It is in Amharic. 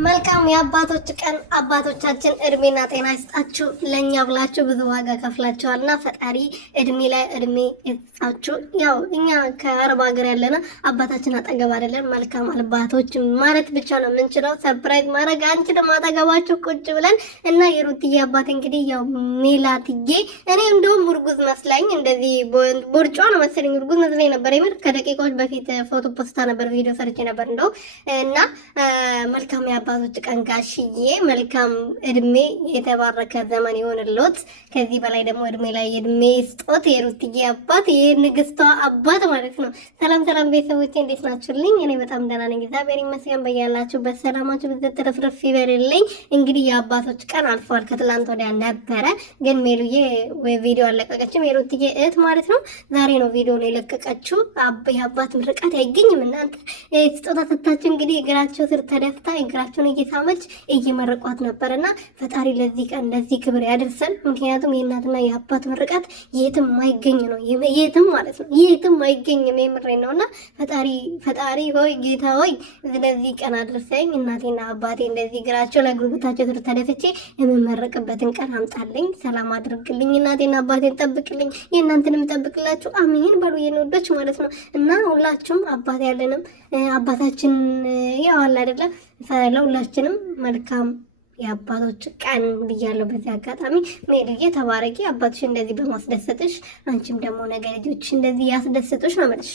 መልካም የአባቶች ቀን አባቶቻችን እድሜና ጤና ይስጣችሁ። ለኛ ብላችሁ ብዙ ዋጋ ከፍላችኋልና ፈጣሪ እድሜ ላይ እድሜ ይስጣችሁ። ያው እኛ ከአረብ ሀገር ያለና አባታችን አጠገብ አይደለም። መልካም አባቶች ማለት ብቻ ነው የምንችለው። ሰርፕራይዝ ማድረግ አንችልም አጠገባችሁ ቁጭ ብለን እና የሩትዬ አባት እንግዲህ ያው ሜላትዬ እኔ እንደውም እርጉዝ መስላኝ እንደዚህ ቦርጫ ነው መሰለኝ እርጉዝ መስላኝ ነበር። የምር ከደቂቃዎች በፊት ፎቶ ፖስታ ነበር ቪዲዮ ሰርቼ ነበር እንደው እና መልካም አባቶች ቀን ጋሽዬ መልካም እድሜ የተባረከ ዘመን ይሆንልዎት። ከዚህ በላይ ደግሞ እድሜ ላይ እድሜ ስጦት የሩትዬ አባት የንግስቷ አባት ማለት ነው። ሰላም ሰላም ቤተሰቦቼ እንዴት ናችሁልኝ? እኔ በጣም ደህና ነኝ፣ እግዚአብሔር ይመስገን። በያላችሁበት ሰላማችሁ ብዝት ትረፍረፍ ይበልልኝ። እንግዲህ የአባቶች ቀን አልፏል፣ ከትላንት ወዲያ ነበረ፣ ግን ሜሉዬ ቪዲዮ አለቀቀችም፣ የሩትዬ እህት ማለት ነው። ዛሬ ነው ቪዲዮ ነው የለቀቀችው። የአባት ምርቃት አይገኝም እናንተ ስጦታ ሰጣችሁ። እንግዲህ እግራቸው ስር ተደፍታ እግራቸውን እየሳመች እየመረቋት ነበርና ፈጣሪ ለዚህ ቀን ለዚህ ክብር ያደርሰን። ምክንያቱም የእናትና የአባት ምርቃት የትም ማይገኝ ነው፣ የትም ማለት ነው፣ የትም ማይገኝም። የምሬን ነውና ፈጣሪ ሆይ ጌታ ሆይ ለዚህ ቀን አድርሰኝ። እናቴና አባቴ እንደዚህ እግራቸው ለጉልበታቸው ስር ተደፍቼ የምመረቅበትን ቀን አምጣልኝ፣ ሰላም አድርግልኝ፣ እናቴና አባቴን ጠብቅልኝ፣ የእናንተንም ጠብቅላችሁ። አሜን በሉ የነወዶች ማለት ነው። እና ሁላችሁም አባት ያለንም አባታችን ያው አለ አይደለ ለሁላችንም መልካም የአባቶች ቀን ብያለሁ። በዚህ አጋጣሚ ሜሉዬ ተባረኪ፣ አባትሽ እንደዚህ በማስደሰትሽ አንቺም ደግሞ ነገ ልጆችሽ እንደዚህ ያስደሰቱሽ ነው የምልሽ።